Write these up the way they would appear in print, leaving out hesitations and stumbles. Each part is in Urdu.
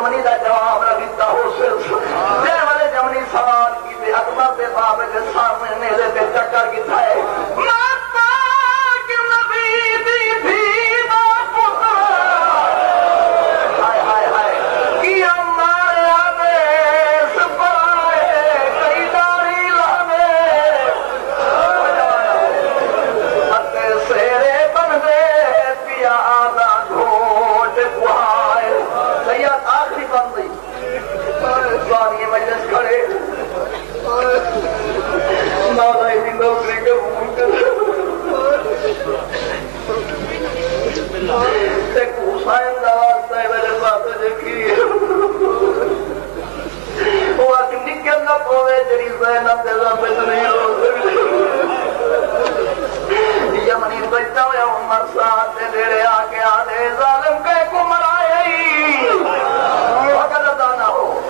یمنی کا جواب نہ دیتا ہو جے والے یمنی سوال کیتے اکبر کے باب کے سامنے میرے تے چکر کیتا ہے یمنی بچہ ہوا عمر صاحب کے نیڑے آ کے آدھے ظالم کے کو مرائی اگر ادا نہ ہو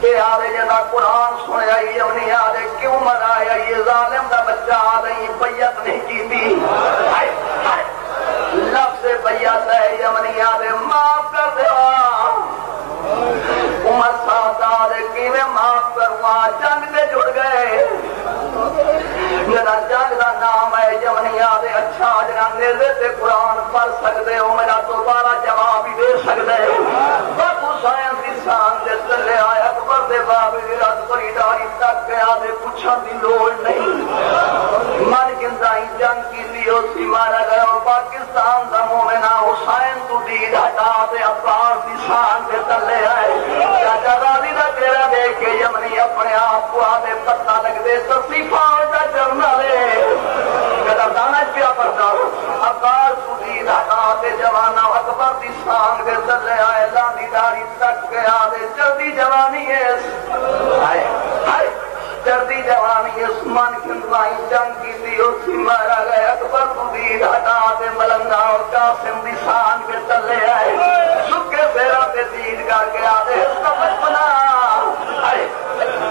کہ آدھے جدا قرآن سنیا یمنی آدھے کیوں مرایا یہ ظالم دا بچہ آدھے بیعت نہیں کی تھی لفظ بیعت ہے یمنی آدھے معاف کر دے عمر صاحب آدھے کیویں معاف کروا جنگ دے جڑ گئے میرا جنگ دا نام ہے یمنی آدھے اچھا جنگے سے قرآن پڑھ سکتے ہو میرا دوبارہ جواب ہی دے سکتے بابو سائن کی شان دے چلے آئے اکبر دے باب رات بڑی داری تک گیا دے پوچھن دی لوڑ نہیں من گندائی جنگ کی لیو سی مارا گیا پاکستان دا مومنہ حسین تو دید ہٹا دے عباس دی شان دے چلے آئے چاچا راضی دا تیرا دیکھ کے یمنی اپنے آپ کو آدھے پتہ لگ دے تصیفہ دا جرنا لے کدا دانا کیا پڑتا عباس تو دید ہٹا دے جوانا اکبر دی شان دے چلے آئے لاندی داری تک گیا دے جلدی جوانی ہے جلدی جوانی اس من کندوائی جنگ کی دی اسی مارا گئے اکبر تو دید ہٹا دے ملنگا اور قاسم دی شان کے چلے آئے سکے سیرا پہ دید کر کے آدھے اس کا بچپنا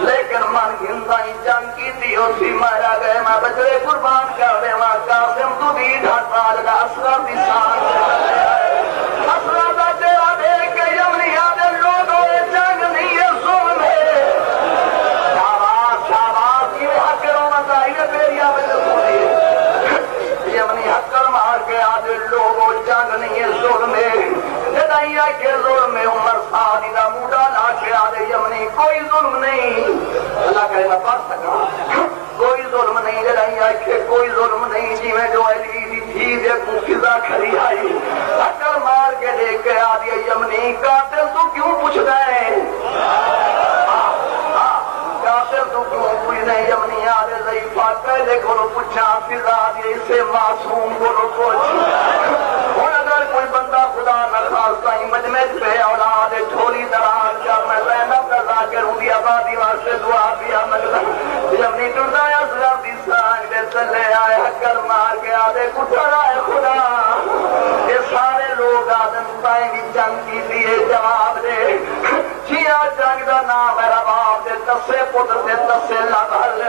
لیکن من کندوائی جنگ کی دی اسی مارا گئے میں بچڑے قربان کر دے وہاں قاسم تو دید ہٹا لگا اسرار دی شان کے چلے آئے اسرار دا تیرا دیکھ کے یمنی آدھے لوگ ہوئے جنگ نہیں ہے ظلم ہے یمنی حکر مار کے آدھے لوگوں جنگ نہیں ہے ظلم جدائیہ کے ظلم میں عمر صادی دا موڈا لا کے آدھے یمنی کوئی ظلم نہیں اللہ کرے میں پڑھ سکا کوئی ظلم نہیں جدائیہ کے کوئی ظلم نہیں جی میں جو علی دی تھی دیکھوں فضا کھڑی آئی حکر مار کے دیکھ کے آدھے یمنی قاتل تو کیوں پوچھ گئے تو کیوں کوئی نہیں یمنی آدھے ضعیفہ پہلے کھولو پوچھا فضا دی اسے معصوم کھولو پوچھ اور اگر کوئی بندہ خدا نخواستہ ہی مجمع پہ اولاد جھولی دراز کر میں زینب کا ذاکر ہوں دی آبادی واسطے دعا دیا مجلہ یمنی ٹردہ یا ضرب دی سانگ دے چلے آئے حکر مار کے آدھے کٹھر آئے خدا یہ سارے لوگ آدم پائیں گی جنگ کی لیے جواب دے جیا جنگ دا نام ہے رباب دے تسے پتر دے تسے لبھل